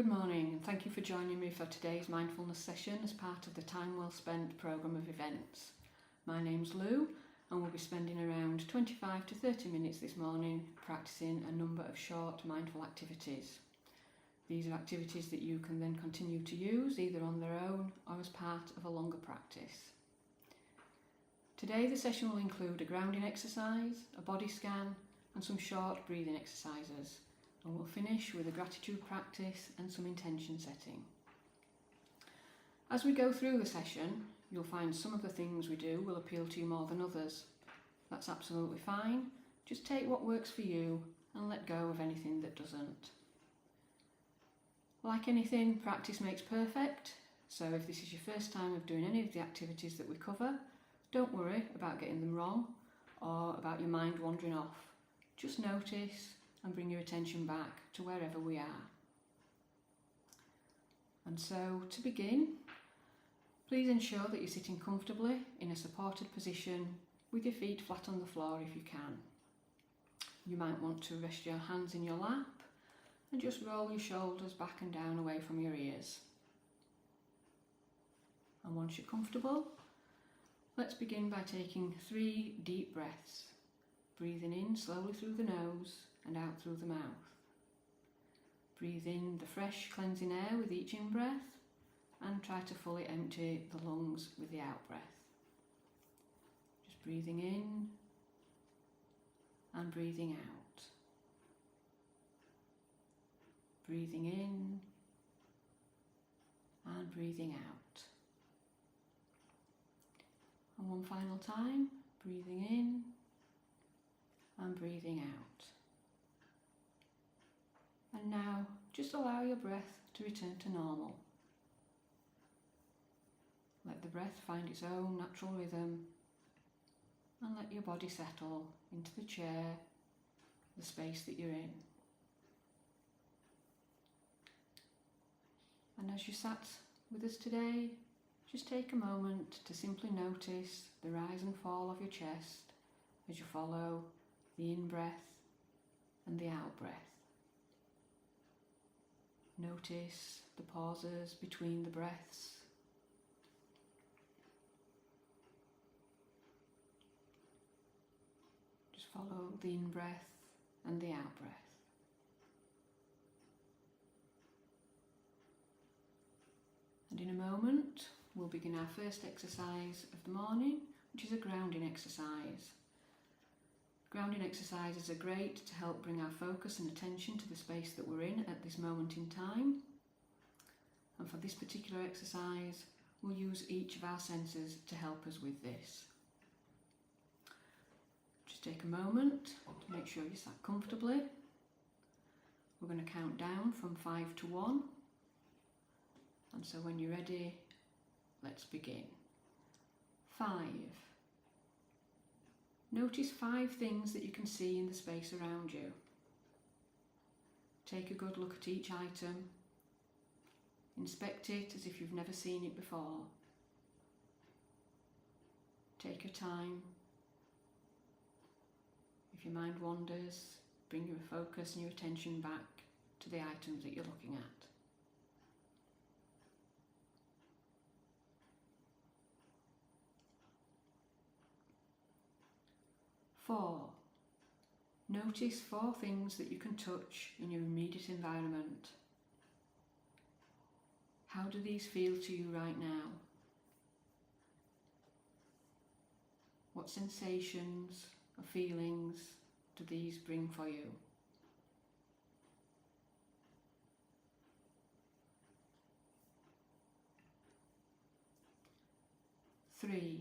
Good morning and thank you for joining me for today's mindfulness session as part of the Time Well Spent programme of events. My name's Lou and we'll be spending around 25 to 30 minutes this morning practicing a number of short mindful activities. These are activities that you can then continue to use either on their own or as part of a longer practice. Today the session will include a grounding exercise, a body scan and some short breathing exercises. And we'll finish with a gratitude practice and some intention setting. As we go through the session, you'll find some of the things we do will appeal to you more than others. That's absolutely fine. Just take what works for you and let go of anything that doesn't. Like anything, practice makes perfect. So if this is your first time of doing any of the activities that we cover, don't worry about getting them wrong or about your mind wandering off. Just notice and bring your attention back to wherever we are. And so, to begin, please ensure that you're sitting comfortably in a supported position with your feet flat on the floor if you can. You might want to rest your hands in your lap and just roll your shoulders back and down away from your ears. And once you're comfortable, let's begin by taking 3 deep breaths, breathing in slowly through the nose and out through the mouth. Breathe in the fresh cleansing air with each in-breath and try to fully empty the lungs with the out-breath. Just breathing in and breathing out. Breathing in and breathing out. And one final time, breathing in and breathing out. And now, just allow your breath to return to normal. Let the breath find its own natural rhythm and let your body settle into the chair, the space that you're in. And as you sat with us today, just take a moment to simply notice the rise and fall of your chest as you follow the in-breath and the out-breath. Notice the pauses between the breaths. Just follow the in-breath and the out-breath. And in a moment, we'll begin our first exercise of the morning, which is a grounding exercise. Grounding exercises are great to help bring our focus and attention to the space that we're in at this moment in time. And for this particular exercise, we'll use each of our senses to help us with this. Just take a moment to make sure you sat comfortably. We're going to count down from 5 to 1. And so when you're ready, let's begin. 5. Notice 5 things that you can see in the space around you. Take a good look at each item. Inspect it as if you've never seen it before. Take your time. If your mind wanders, bring your focus and your attention back to the items that you're looking at. 4. Notice 4 things that you can touch in your immediate environment. How do these feel to you right now? What sensations or feelings do these bring for you? 3.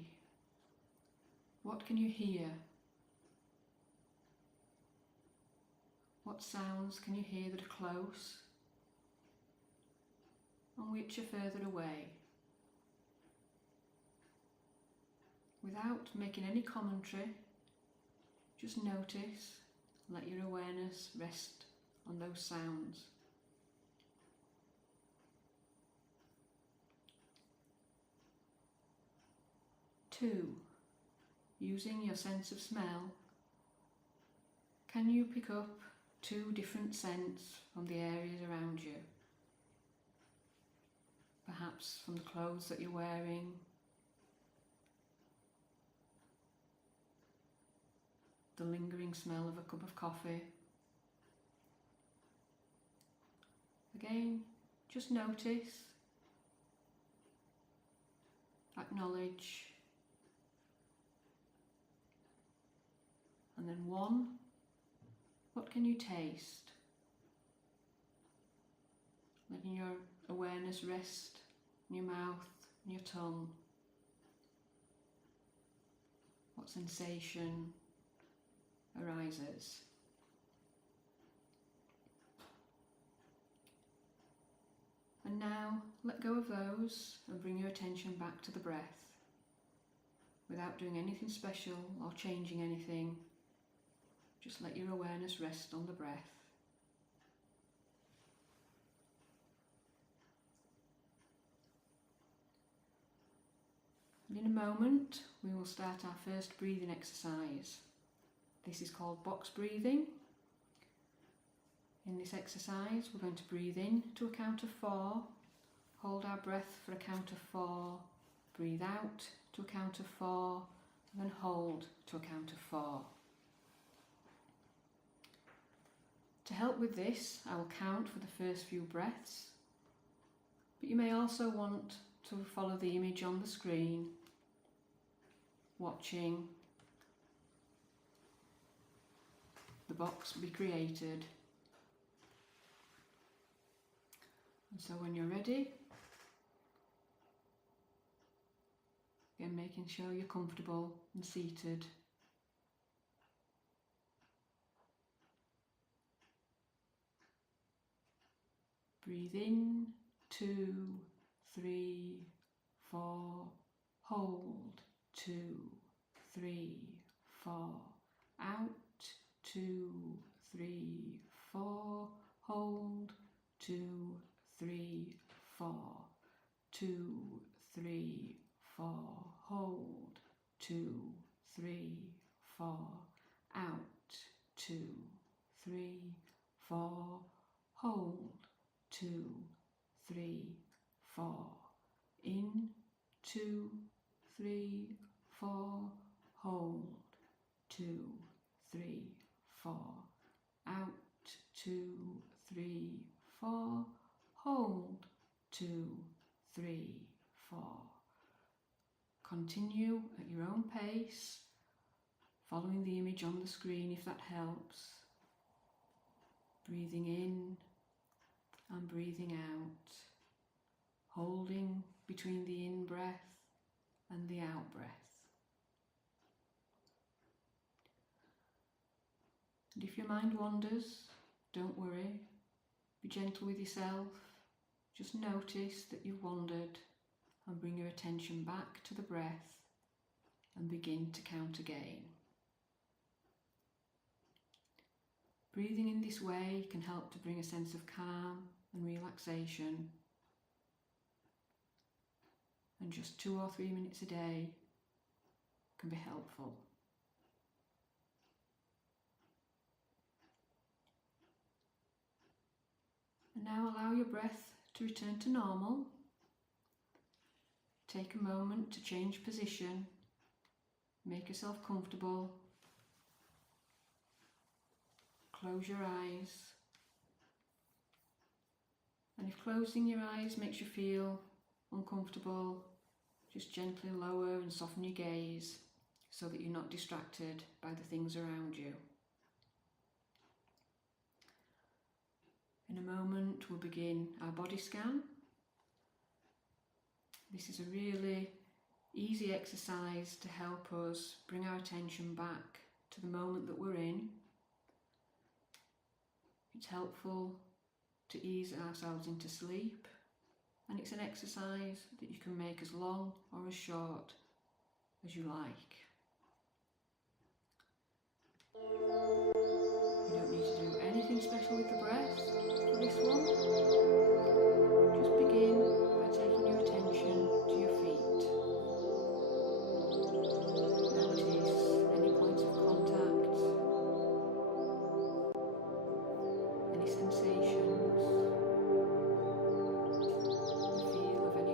What can you hear? What sounds can you hear that are close and which are further away? Without making any commentary, just notice, let your awareness rest on those sounds. 2. Using your sense of smell, can you pick up 2 different scents from the areas around you? perhaps from the clothes that you're wearing, the lingering smell of a cup of coffee. Again, just notice, acknowledge, and then 1, what can you taste? Letting your awareness rest in your mouth and your tongue. What sensation arises? And now let go of those and bring your attention back to the breath without doing anything special or changing anything. Just let your awareness rest on the breath. And in a moment, we will start our first breathing exercise. This is called box breathing. In this exercise, we're going to breathe in to a count of 4, hold our breath for a count of 4, breathe out to a count of 4, and then hold to a count of 4. To help with this, I will count for the first few breaths, but you may also want to follow the image on the screen, watching the box be created. And so when you're ready, again making sure you're comfortable and seated. Breathe in, 2, 3, 4, hold, 2, 3, 4, out, 2, 3, 4, hold, 2, 3, 4, 2, 3, 4, hold, 2, 3, 4, out, 2, 3, 4, hold, 2, 3, 4, in, 2, 3, 4, hold, 2, 3, 4, out, 2, 3, 4, hold, 2, 3, 4. Continue at your own pace, following the image on the screen if that helps. Breathing in and breathing out, holding between the in-breath and the out-breath. And if your mind wanders, don't worry, be gentle with yourself. Just notice that you've wandered and bring your attention back to the breath and begin to count again. Breathing in this way can help to bring a sense of calm and relaxation, and just 2 or 3 minutes a day can be helpful. And now allow your breath to return to normal. Take a moment to change position, make yourself comfortable, close your eyes, and if closing your eyes makes you feel uncomfortable, just gently lower and soften your gaze so that you're not distracted by the things around you. In a moment we'll begin our body scan. This is a really easy exercise to help us bring our attention back to the moment that we're in. It's helpful to ease ourselves into sleep, and it's an exercise that you can make as long or as short as you like. You don't need to do anything special with the breath for this one. Just begin by taking your attention to your feet. Notice any points of contact, any sensations, the feel of any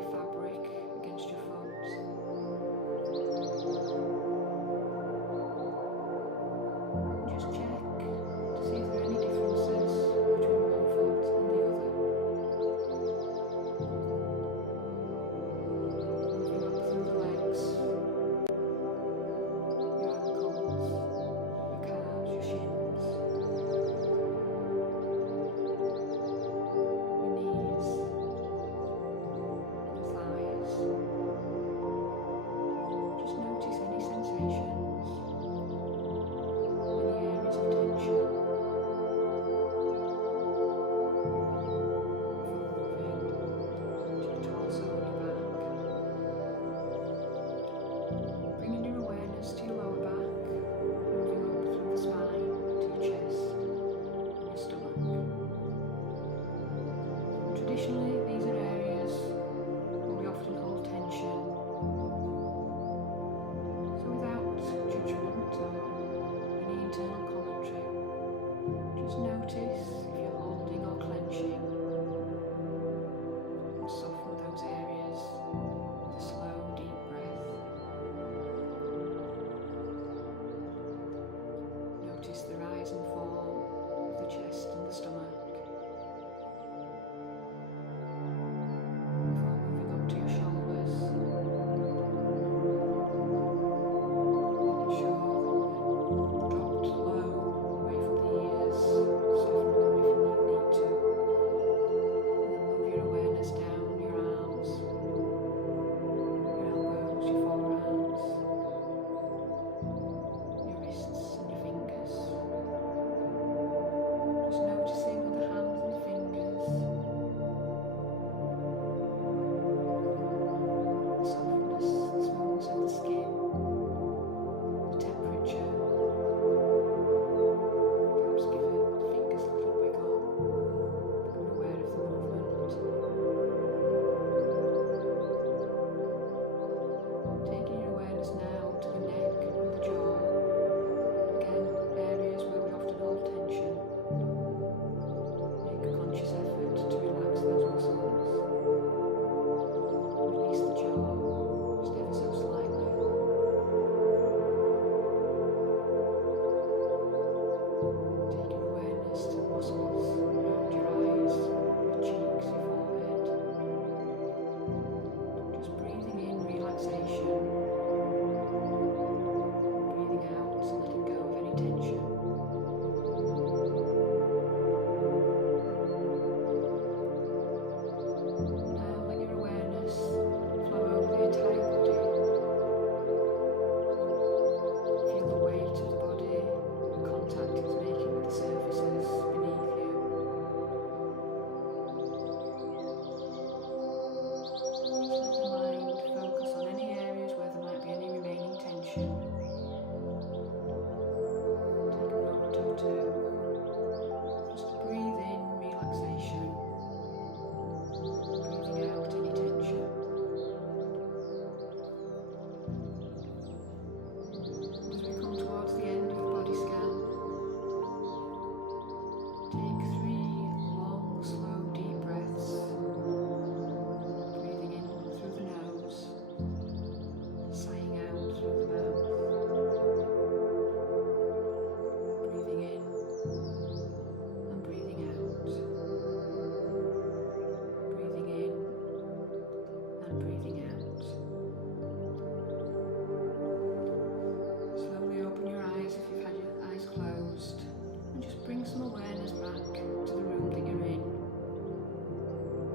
Taking your awareness now to the neck and the jaw. Again, areas where we often hold tension. Make a conscious effort to relax those muscles. Release the jaw just ever so slightly. Taking awareness to the muscles around your eyes, your cheeks, your forehead. Just breathing in relaxation. Breathing out, letting go of any tension. Now let your awareness flow over the entire body. Feel the weight of the body, the contact it's making with the surfaces beneath you. Just let your mind focus on any areas where there might be any remaining tension. Take a moment or two. Just breathe in relaxation. Breathing out any tension. As we come towards the end of the body scan, take 3 long, slow, deep breaths. Breathing in through the nose, sighing out through the mouth. Breathing in and breathing out. Breathing in and breathing out. Slowly open your eyes if you've had your eyes closed, and just bring some awareness back to the room that you're in,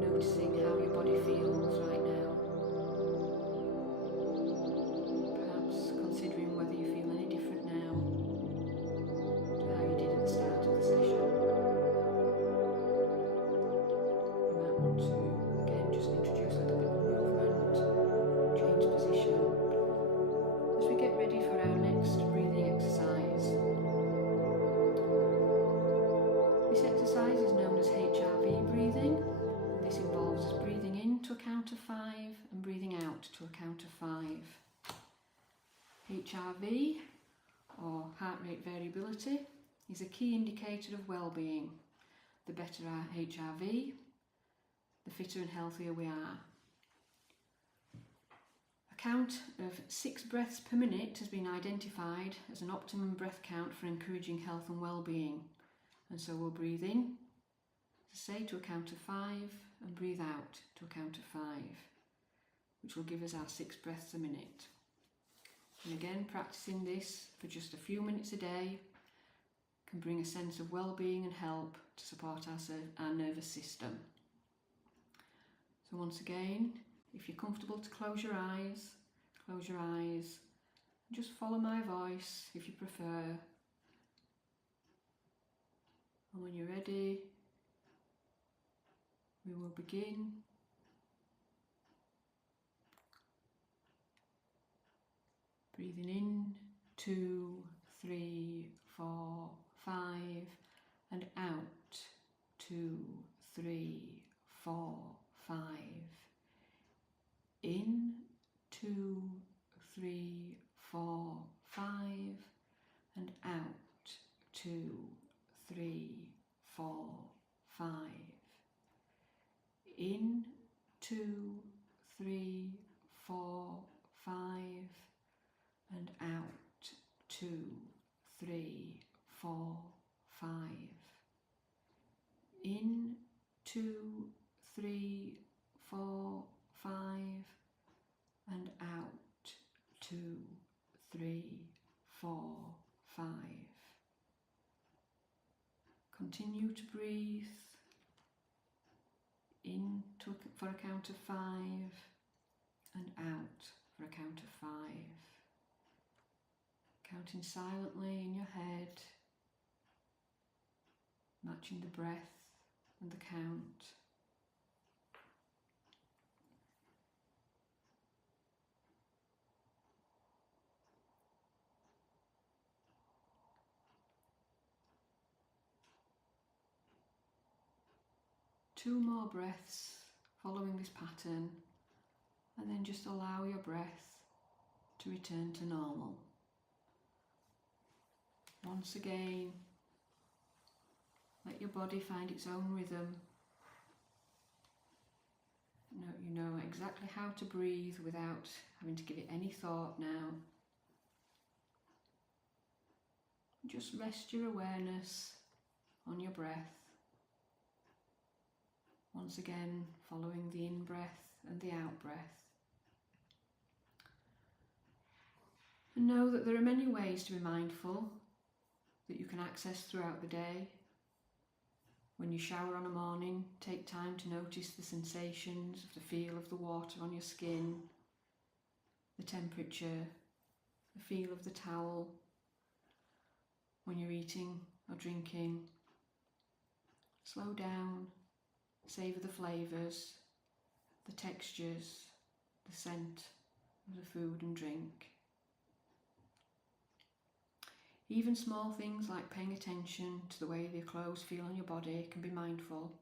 noticing how your body feels right now. Perhaps considering whether you feel any different now to how you did at the start of the session. You might want to again just introduce a little bit of movement, change position as we get ready for our next breathing exercise. This exercise is known as HRV breathing. This involves us breathing in to a count of 5 and breathing out to a count of 5. HRV, or heart rate variability, is a key indicator of well-being. The better our HRV, the fitter and healthier we are. A count of 6 breaths per minute has been identified as an optimum breath count for encouraging health and well-being. And so we'll breathe in, as I say, to a count of 5 and breathe out to a count of 5, which will give us our 6 breaths a minute. And again, practicing this for just a few minutes a day can bring a sense of well-being and help to support our nervous system. So once again, if you're comfortable to close your eyes, and just follow my voice if you prefer. And when you're ready, we will begin. Breathing in, 2, 3, 4, 5, and out, 2, 3, 4, 5. In, 2, 3, 4, 5, and out, 2, 3, 4, 5. In, 2, 3, 4, 5, and out, 2, 3, 4, 5. In, 2, 3, 4, 5, and out, 2, 3, 4, 5. Continue to breathe in for a count of 5 and out for a count of 5. Counting silently in your head, matching the breath and the count. Two more breaths following this pattern, and then just allow your breath to return to normal. Once again, let your body find its own rhythm. You know exactly how to breathe without having to give it any thought now. Just rest your awareness on your breath. Once again, following the in-breath and the out-breath. And know that there are many ways to be mindful that you can access throughout the day. When you shower on a morning, take time to notice the sensations of the feel of the water on your skin, the temperature, the feel of the towel. When you're eating or drinking, slow down, savour the flavours, the textures, the scent of the food and drink. Even small things like paying attention to the way your clothes feel on your body can be mindful.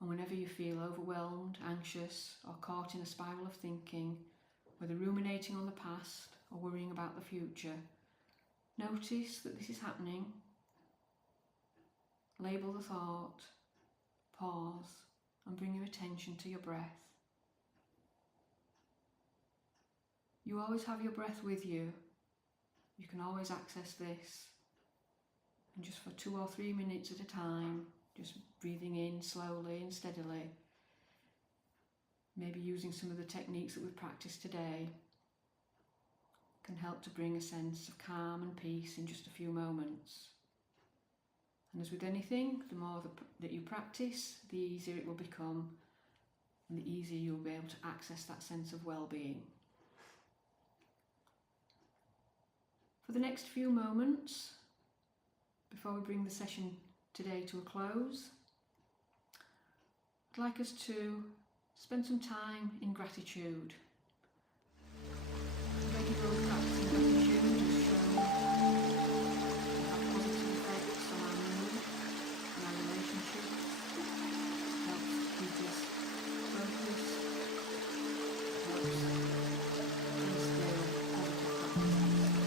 And whenever you feel overwhelmed, anxious, or caught in a spiral of thinking, whether ruminating on the past or worrying about the future, notice that this is happening. Label the thought, pause, and bring your attention to your breath. You always have your breath with you. You can always access this, and just for 2 or 3 minutes at a time, just breathing in slowly and steadily, maybe using some of the techniques that we've practiced today, can help to bring a sense of calm and peace in just a few moments. And as with anything, the more that you practice, the easier it will become, and the easier you'll be able to access that sense of well-being. For the next few moments, before we bring the session today to a close, I'd like us to spend some time in gratitude. Regular practicing gratitude has shown to have positive effects on our mood and our relationships. It helps to keep us focused. It helps to instill positive practices.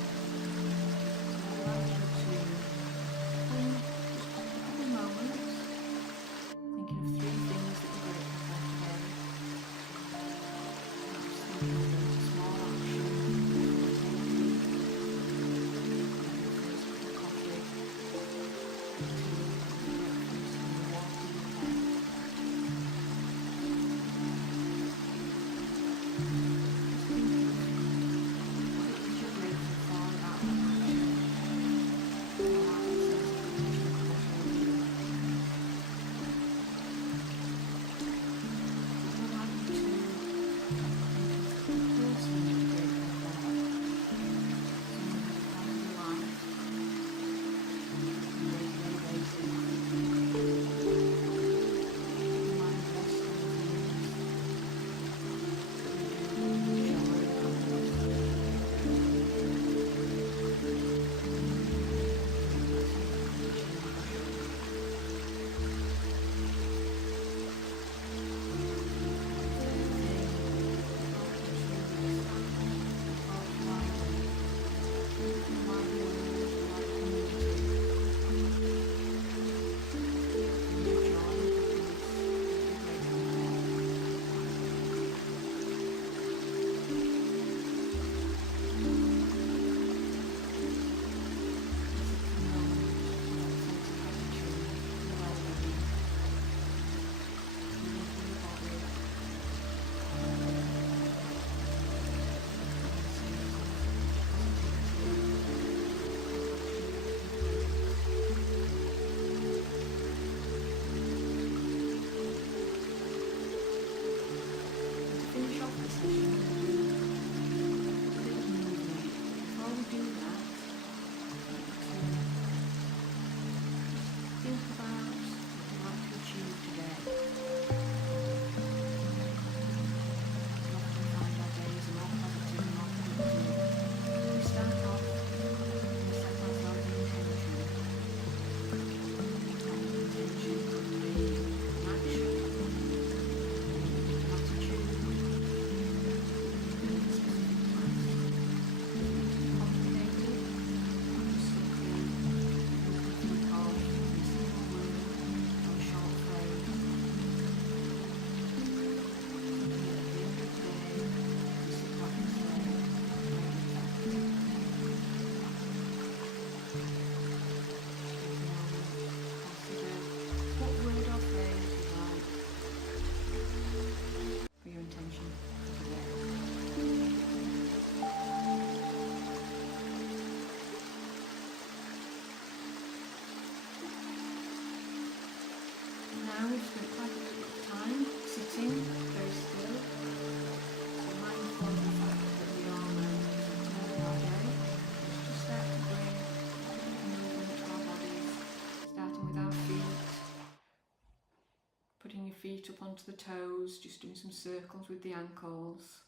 feet up onto the toes, just doing some circles with the ankles,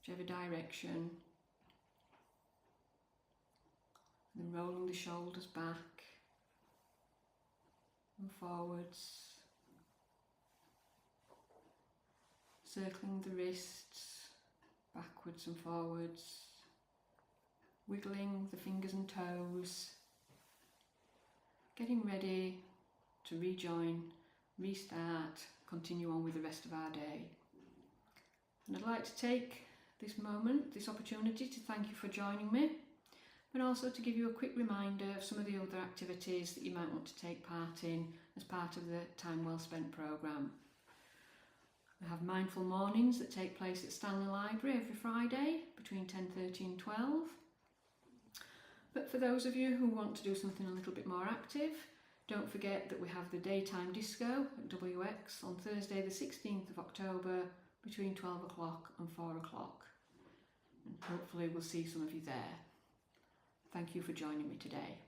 whichever direction. And then rolling the shoulders back and forwards. Circling the wrists backwards and forwards. Wiggling the fingers and toes. Getting ready to rejoin, restart, continue on with the rest of our day. And I'd like to take this moment, this opportunity to thank you for joining me, but also to give you a quick reminder of some of the other activities that you might want to take part in as part of the Time Well Spent programme. We have mindful mornings that take place at Stanley Library every Friday between 10:30 and 12. But for those of you who want to do something a little bit more active, don't forget that we have the daytime disco at WX on Thursday the 16th of October between 12 o'clock and 4 o'clock. And hopefully we'll see some of you there. Thank you for joining me today.